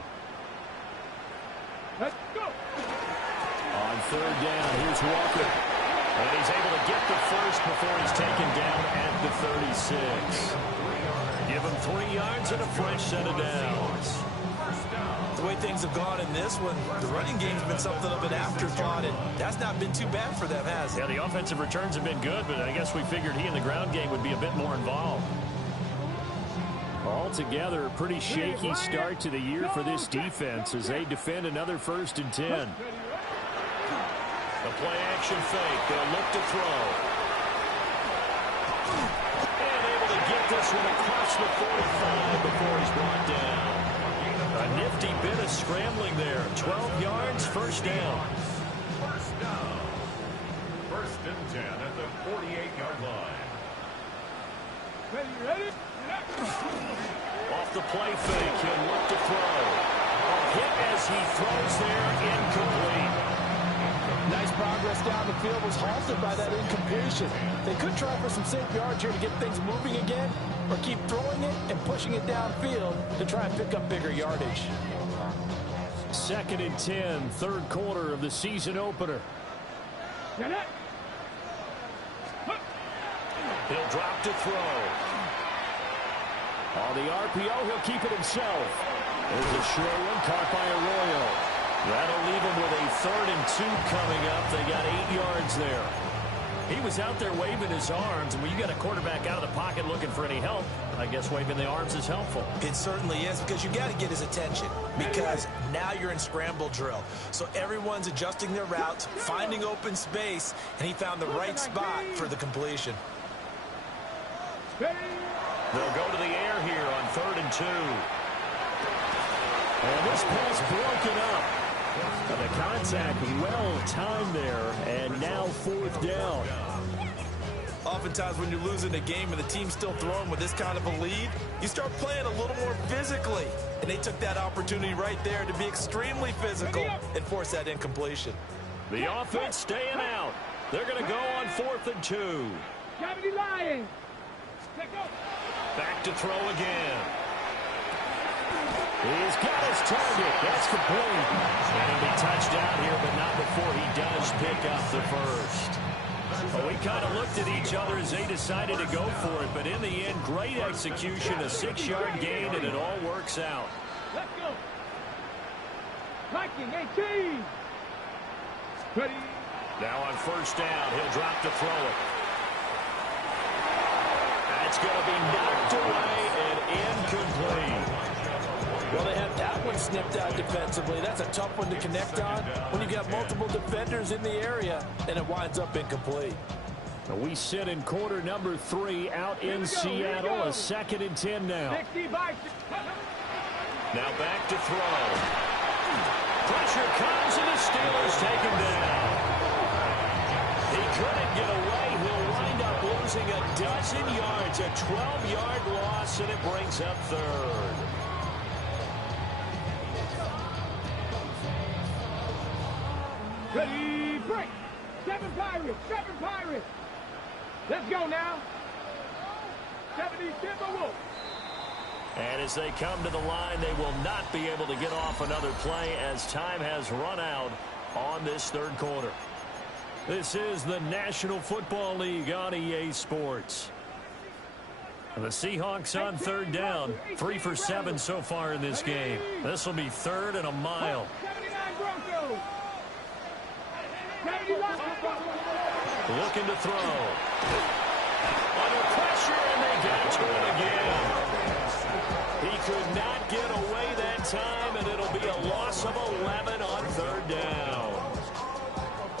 Let's go. On 3rd down, here's Walker. And he's able to get the first before he's taken down at the 36. Give him 3 yards and a fresh set of downs. The way things have gone in this one, the running game's been something of an afterthought, and that's not been too bad for them, has it? Yeah, the offensive returns have been good, but I guess we figured he in the ground game would be a bit more involved. Altogether, a pretty shaky start to the year for this defense as they defend another 1st and 10. The play-action fake. They'll look to throw. And able to get this one across the 45 before he's brought down. A nifty bit of scrambling there. 12 yards, first down. First down. 1st and 10 at the 48-yard line. Ready? Off the play fake, he'll look to throw. Hit as he throws there, incomplete. Nice progress down the field, was halted by that incompletion. They could try for some safe yards here to get things moving again, or keep throwing it and pushing it downfield to try and pick up bigger yardage. 2nd and 10, 3rd quarter of the season opener. He'll drop to throw. On the RPO, he'll keep it himself. There's a short one caught by Arroyo. That'll leave him with a 3rd and 2 coming up. They got 8 yards there. He was out there waving his arms, and when you got a quarterback out of the pocket looking for any help, I guess waving the arms is helpful. It certainly is, because you got to get his attention, because now you're in scramble drill. So everyone's adjusting their routes, finding open space, and he found the right spot for the completion. They'll go to the air here on 3rd and 2. And this pass broken up. The contact well-timed there, and now 4th down. Oftentimes when you're losing a game and the team's still throwing with this kind of a lead, you start playing a little more physically. And they took that opportunity right there to be extremely physical and force that incompletion. The offense staying out. They're going to go on 4th and 2. Back to throw again. He's got his target. That's complete. And he'll be touched down here, but not before he does pick up the first. Well, we kind of looked at each other as they decided to go for it, but in the end, great execution, a 6-yard gain, and it all works out. Let's go. Viking 18. Ready. Now on 1st down, he'll drop to throw it. That's going to be knocked away and incomplete. Well, they had that one snipped out defensively. That's a tough one to connect on when you've got multiple defenders in the area, and it winds up incomplete. We sit in quarter number 3 out in Seattle. A 2nd and 10 now. Now back to throw. Pressure comes, and the Steelers take him down. He couldn't get away. He'll wind up losing a dozen yards, a 12-yard loss, and it brings up 3rd. Ready, break. 7 Pirates, 7 Pirates. Let's go now. 70 Timberwolves. And as they come to the line, they will not be able to get off another play as time has run out on this 3rd quarter. This is the National Football League on EA Sports. The Seahawks on 3rd down, 3 for 7 so far in this game. This will be 3rd and a mile. 79 Broncos. Looking to throw. Under pressure, and they get to him again. He could not get away that time, and it'll be a loss of 11 on 3rd down.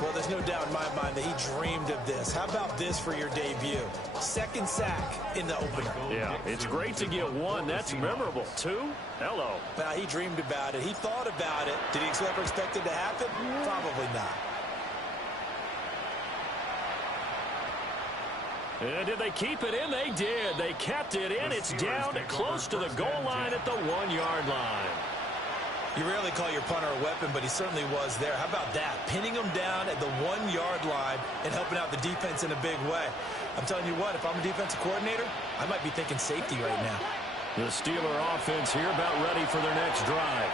Well, there's no doubt in my mind that he dreamed of this. How about this for your debut? 2nd sack in the opener. Yeah, it's great to get 1. That's memorable. 2? Hello. Well, he dreamed about it. He thought about it. Did he ever expect it to happen? Probably not. And did they keep it in? They did. They kept it in. It's down close to the goal line at the 1-yard line. You rarely call your punter a weapon, but he certainly was there. How about that? Pinning him down at the 1-yard line and helping out the defense in a big way. I'm telling you what, if I'm a defensive coordinator, I might be thinking safety right now. The Steeler offense here about ready for their next drive.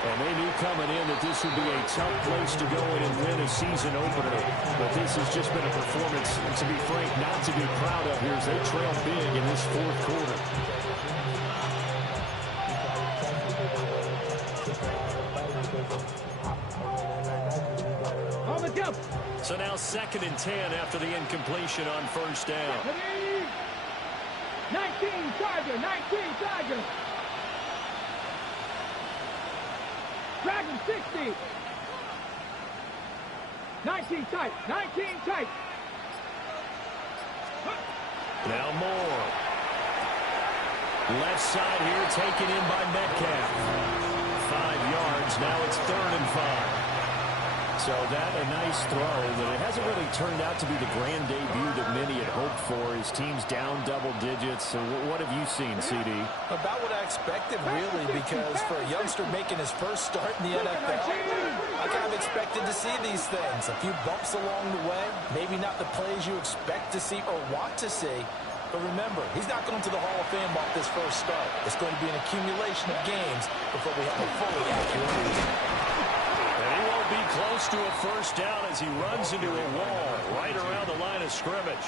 And they knew coming in that this would be a tough place to go in and win a season opener. But this has just been a performance, to be frank, not to be proud of here as they trail big in this 4th quarter. So now 2nd and 10 after the incompletion on 1st down. 19 Tiger, 19 Tiger. Dragon 60. 19 tight, 19 tight. Now Moore. Left side here taken in by Metcalf. 5 yards, now it's 3rd and 5. So that a nice throw, but it hasn't really turned out to be the grand debut that many had hoped for. His team's down double digits. So what have you seen, CD? About what I expected, really, because for a youngster making his first start in the NFL, I kind of expected to see these things. A few bumps along the way, maybe not the plays you expect to see or want to see. But remember, he's not going to the Hall of Fame off this first start. It's going to be an accumulation of games before we have a fully accurate season. And he won't be close to a first down as he runs into a wall right around the line of scrimmage.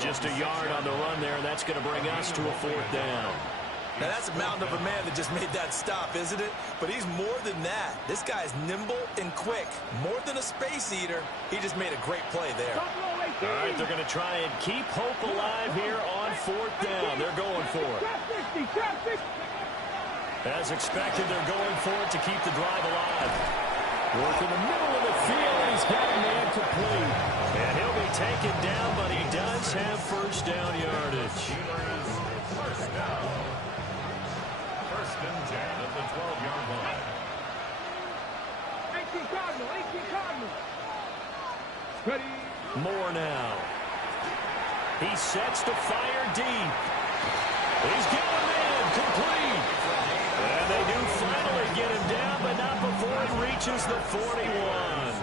Just a yard on the run there, and that's going to bring us to a fourth down. Now, that's a mountain of a man that just made that stop, isn't it? But he's more than that. This guy's nimble and quick. More than a space eater. He just made a great play there. All right, they're going to try and keep hope alive here on fourth down. They're going for it. As expected, they're going for it to keep the drive alive. Work in the middle of the field, and he's got a man complete. And he'll be taken down, but he does have first down yardage. First down. First and 10 at the 12-yard line. 18 Cardinal, 18 Cardinal. Ready. More now. He sets to fire deep. He's going in, complete. And they do finally get him down, but not before he reaches the 41.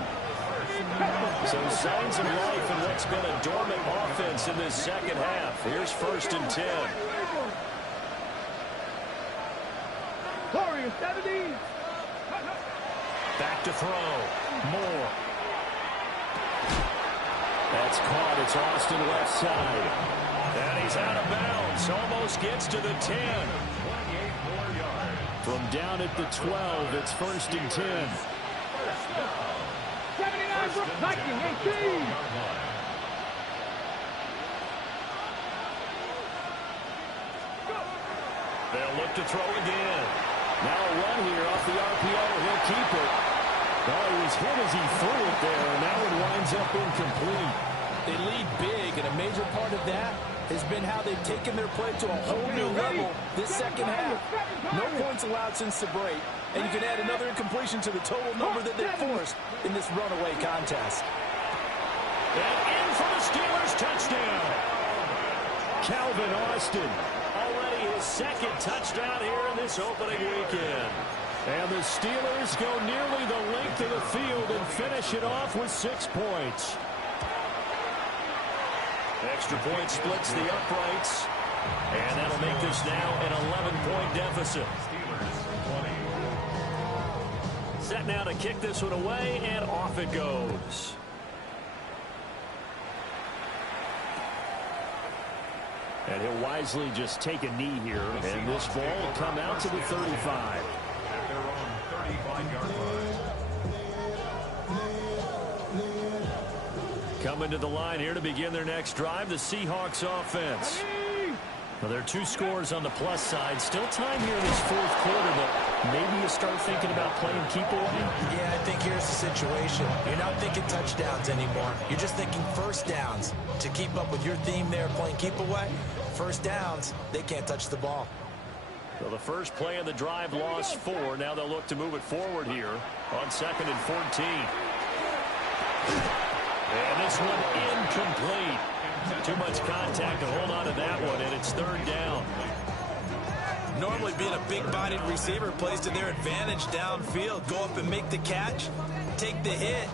So signs of life in what's been a dormant offense in this second half. Here's first and 10. Warriors 70. Back to throw. Moore. That's caught. It's Austin left side. And he's out of bounds. Almost gets to the 10. From down at the 12, it's first and 10. 79 Viking 18. They'll look to throw again. Now a run here off the RPO. He'll keep it. Well, he was hit as he threw it there, and that one winds up incomplete. They lead big, and a major part of that has been how they've taken their play to a whole new level this second half. No points allowed since the break, and you can add another incompletion to the total number that they forced in this runaway contest. And in for the Steelers touchdown. Calvin Austin, already his second touchdown here in this opening weekend. And the Steelers go nearly the length of the field and finish it off with 6 points. Extra point splits the uprights, and that'll make this now an 11-point deficit. Set now to kick this one away, and off it goes. And he'll wisely just take a knee here, and this ball will come out to the 35. At their own 35-yard line. Coming to the line here to begin their next drive, the Seahawks offense. Well, there are 2 scores on the plus side. Still time here in this fourth quarter, but maybe you start thinking about playing keep away. Yeah, I think here's the situation. You're not thinking touchdowns anymore. You're just thinking first downs. To keep up with your theme there, playing keep away, first downs, they can't touch the ball. So the first play of the drive lost 4. Now they'll look to move it forward here on 2nd and 14. And this one incomplete. Too much contact to hold on to that one, and it's 3rd down. Normally being a big-bodied receiver plays to their advantage downfield. Go up and make the catch, take the hit,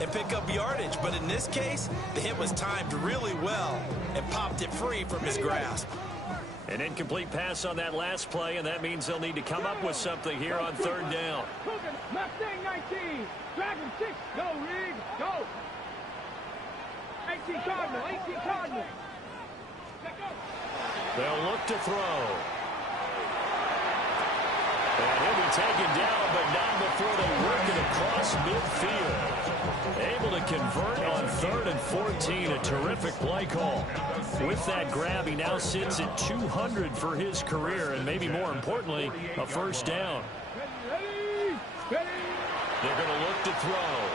and pick up yardage. But in this case, the hit was timed really well and popped it free from his grasp. An incomplete pass on that last play, and that means they'll need to come up with something here on 3rd down. Mustang 19. Dragon 6. Go, Rig. Go. 18 Cardinal. 18 Cardinal. They'll look to throw. And he'll be taken down, but not before they work it across midfield. Able to convert on 3rd and 14. A terrific play call. With that grab, he now sits at 200 for his career, and maybe more importantly, a first down. They're going to look to throw.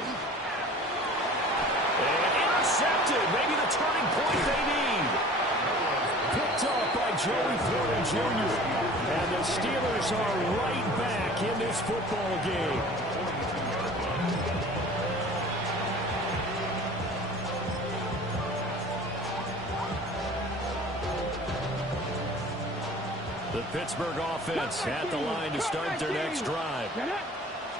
And intercepted. Maybe the turning point they need. Picked up by Joey Porter Jr. And the Steelers are right back in this football game. The Pittsburgh offense at the line to start their next drive.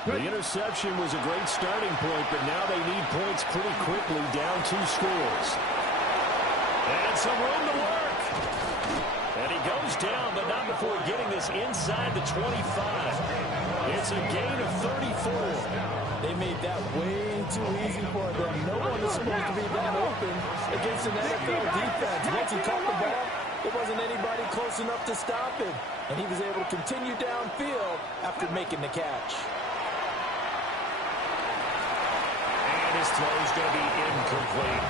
The interception was a great starting point, but now they need points pretty quickly, down 2 scores. And some room to work. And he goes down, but not before getting this inside the 25. It's a gain of 34. They made that way too easy for them. No one is supposed to be that open against an NFL defense. Once he caught the ball, there wasn't anybody close enough to stop him. And he was able to continue downfield after making the catch. And his throw is going to be incomplete.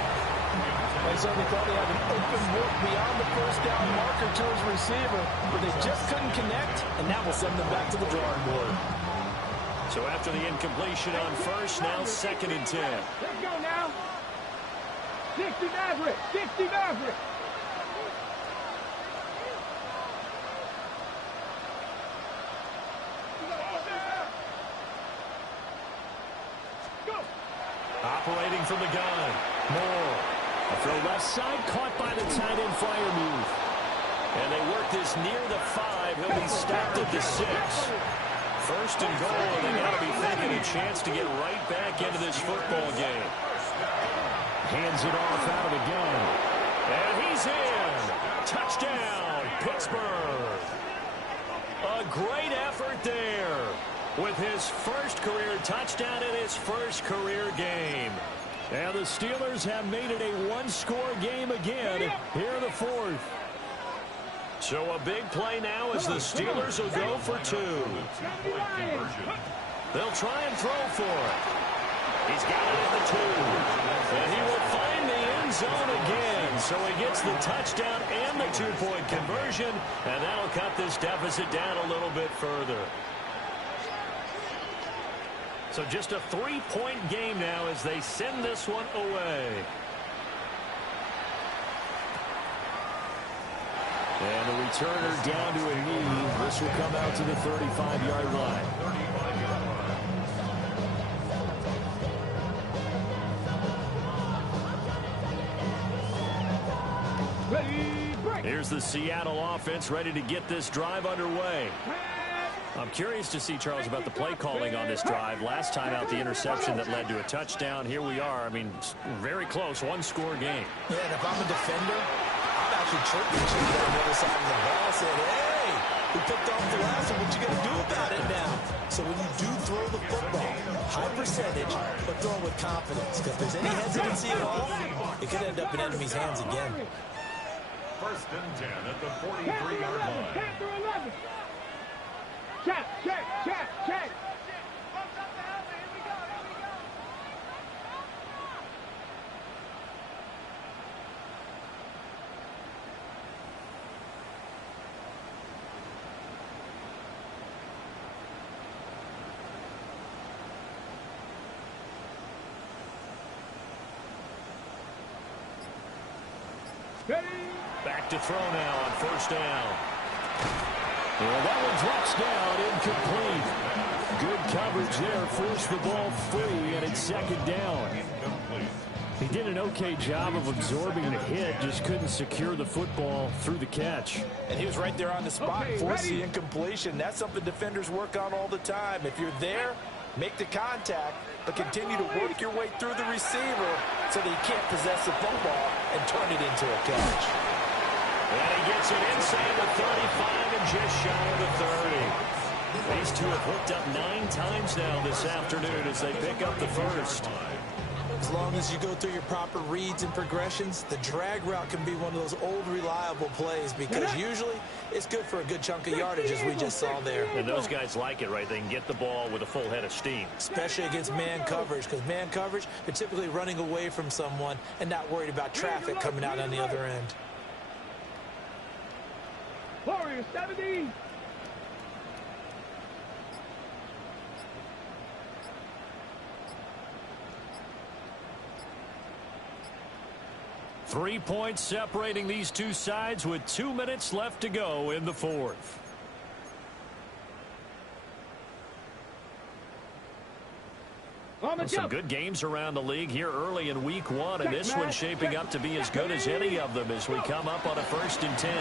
They certainly thought he had an open look beyond the first down marker to his receiver, but they just couldn't connect, and that will send them back to the drawing board. So after the incompletion on first, now 2nd and 10. Let's go now. 60 Maverick. 60 Maverick. Go. Operating from the gun. Moore. A throw left side, caught by the tight end Freiermuth. And they work this near the 5. He'll be stopped at the 6. First and goal, and they got to be thinking a chance to get right back into this football game. Hands it off out of the gun. And he's in. Touchdown, Pittsburgh. A great effort there with his first career touchdown in his first career game. And the Steelers have made it a one-score game again here in the 4th. So a big play now as the Steelers will go for 2. They'll try and throw for it. He's got it at the 2. And he will find the end zone again. So he gets the touchdown and the 2-point conversion. And that'll cut this deficit down a little bit further. So just a 3-point game now as they send this one away. And the returner down to a knee. This will come out to the 35-yard line. Here's the Seattle offense ready to get this drive underway. I'm curious to see, Charles, about the play calling on this drive. Last time out, the interception that led to a touchdown. Here we are. I mean, very close, one-score game. Yeah, and if I'm a defender, I'm actually chirping on the other side of the ball, saying, hey, we picked off the last one. What you going to do about it now? So when you do throw the football, high percentage, but throw with confidence. Because if there's any hesitancy at all, it could end up in enemy's hands again. 1st and 10 at the 43-yard line. Check, check, check, check. Back to throw now on 1st down. And that one drops down, incomplete. Good coverage there, forced the ball free, and it's 2nd down. He did an okay job of absorbing the hit, just couldn't secure the football through the catch. And he was right there on the spot, forced the incompletion. That's something defenders work on all the time. If you're there, make the contact, but continue to work your way through the receiver so that he can't possess the football and turn it into a catch. And he gets it inside the 35 and just shy of the 30. These two have hooked up 9 times now this afternoon as they pick up the first. As long as you go through your proper reads and progressions, the drag route can be one of those old reliable plays because usually it's good for a good chunk of yardage as we just saw there. And those guys like it, right? They can get the ball with a full head of steam. Especially against man coverage, because man coverage, they're typically running away from someone and not worried about traffic coming out on the other end. Warriors 70. Three points separating these two sides with 2 minutes left to go in the 4th. Some good games around the league here early in week 1, and this one's shaping up to be as good as any of them as we come up on a 1st and 10.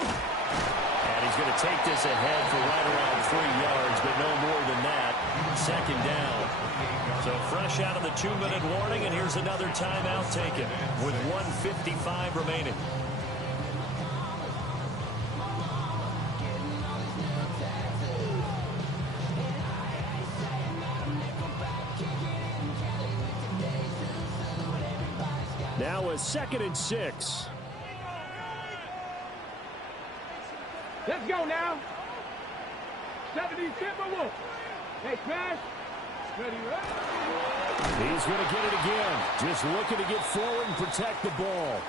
And he's going to take this ahead for right around 3 yards, but no more than that. 2nd down. So fresh out of the 2-minute warning, and here's another timeout taken with 1:55 remaining. Now a 2nd and 6. Let's go now. 70 Timberwolves. Hey, smash. Ready, ready. He's going to get it again. Just looking to get forward and protect the ball.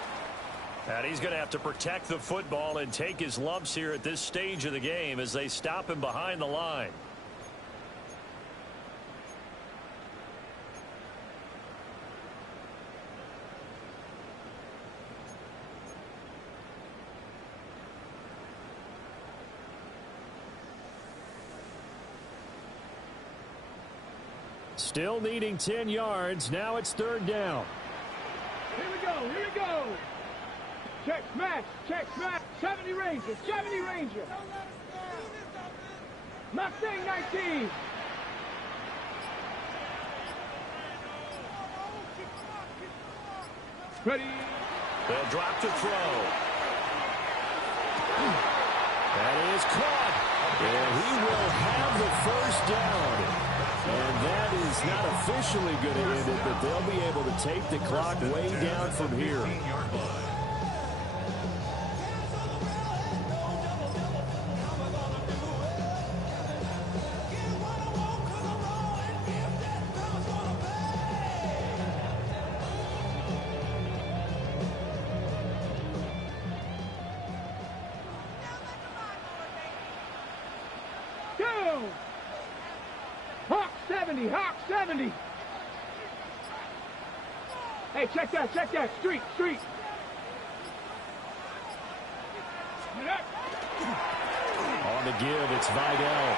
And he's going to have to protect the football and take his lumps here at this stage of the game as they stop him behind the line. Still needing 10 yards. Now it's 3rd down. Here we go. Here we go. Check smash. Check smash. 70 Ranger. 70 Ranger. Mustang 19. Ready. They'll drop to throw. That is caught. And he will have the 1st down. And that is not officially going to end it, but they'll be able to take the clock way down from here. Hawk 70. Hey, check that, street. On the give, it's Vidal.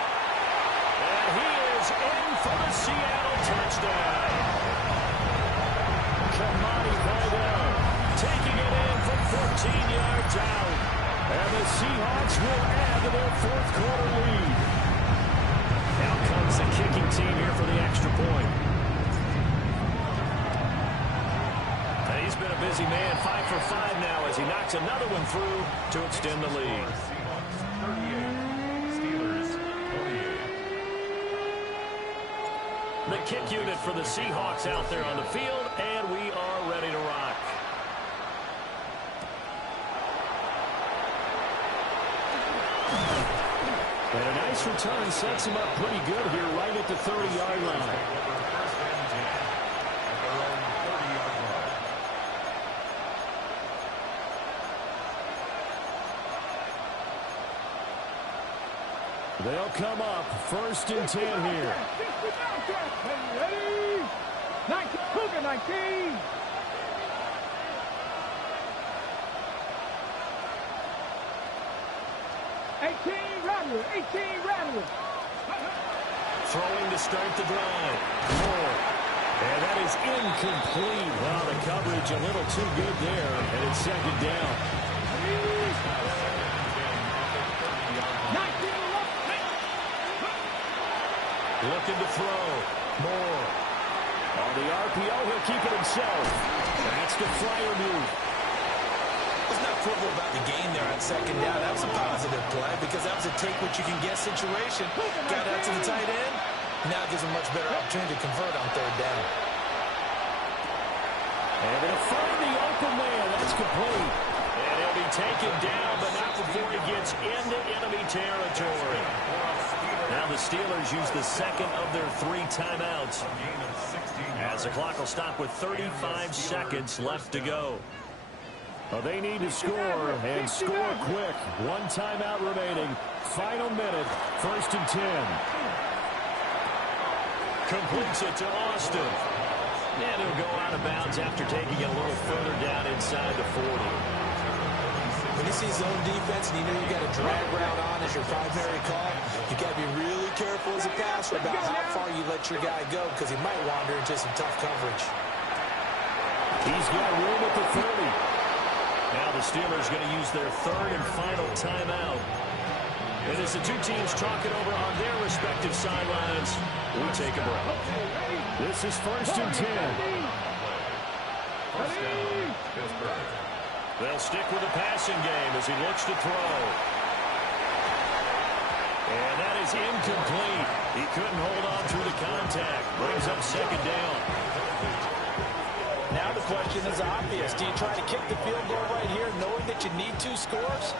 And he is in for the Seattle touchdown. Kamani Vidal taking it in from 14 yards out. And the Seahawks will add to their 4th quarter lead. Now comes the kicking team here for the extra point. And he's been a busy man, 5 for 5 now as he knocks another one through to extend the lead. The kick unit for the Seahawks out there on the field, and we are ready to rock. And a nice return sets him up pretty good here right at the 30-yard line. They'll come up 1st and 10 here. Ready? 19. Cougar 19. Throwing to start the drive. Moore. And that is incomplete. Well, the coverage a little too good there. And it's 2nd down. Looking to throw. Moore. On the RPO, he'll keep it himself. That's the flyer move. There's not quibble about the gain there on 2nd down. That was a positive play because that was a take-what-you-can-get situation. Got out to the tight end. Now gives him a much better opportunity to convert on 3rd down. And they'll find the open man. That's complete. And he'll be taken down, but not before he gets into enemy territory. Now the Steelers use the 2nd of their 3 timeouts. As the clock will stop with 35 seconds left to go. Well, they need to score, and score quick. 1 timeout remaining. Final minute, 1st and 10. Completes it to Austin. And he'll go out of bounds after taking it a little further down inside the 40. When you see zone defense and you know you got a drag route on as your primary call, you got to be really careful as a passer about how far you let your guy go because he might wander into some tough coverage. He's got room at the 30. Now the Steelers going to use their 3rd and final timeout. And as the 2 teams talk it over on their respective sidelines, we take a break. This is 1st and 10. They'll stick with the passing game as he looks to throw. And that is incomplete. He couldn't hold on through the contact. Brings up 2nd down. Now the question is obvious. Do you try to kick the field goal right here knowing that you need 2 scores?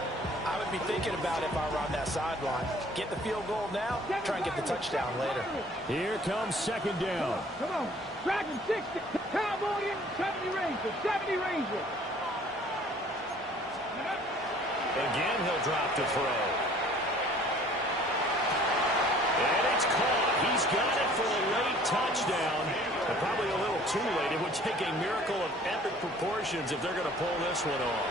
I would be thinking about it if I were on that sideline. Get the field goal now, try and get the touchdown later. Here comes second down. Come on. Dragon 60. Cowboy in 70 Rangers. 70 Rangers. Again, he'll drop to throw. And it's caught. He's got it for a late touchdown. But probably a little too late. It would take a miracle of epic proportions if they're going to pull this one off.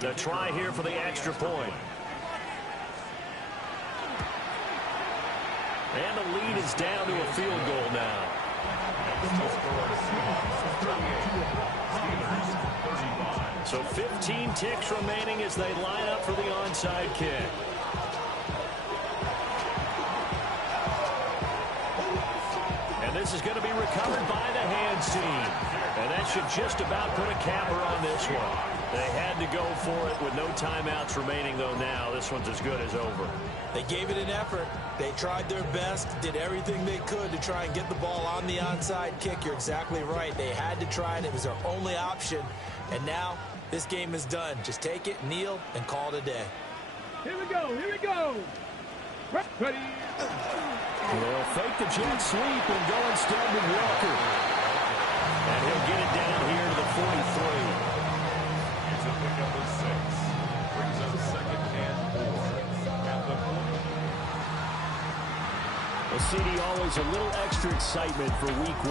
The try here for the extra point. And the lead is down to a field goal now. So 15 ticks remaining as they line up for the onside kick. And this is going to be recovered by the hands team. And that should just about put a capper on this one. They had to go for it with no timeouts remaining, though now. This one's as good as over. They gave it an effort. They tried their best, did everything they could to try and get the ball on the onside kick. You're exactly right. They had to try it. It was their only option. And now this game is done. Just take it, kneel, and call it a day. Here we go. Here we go. Ready. They'll fake the jet sweep and go instead with Walker. And he'll get it down here to the 43. It's a pickup of 6. Brings up 2nd and 4 at the 40. Well, CD, always a little extra excitement for week 1.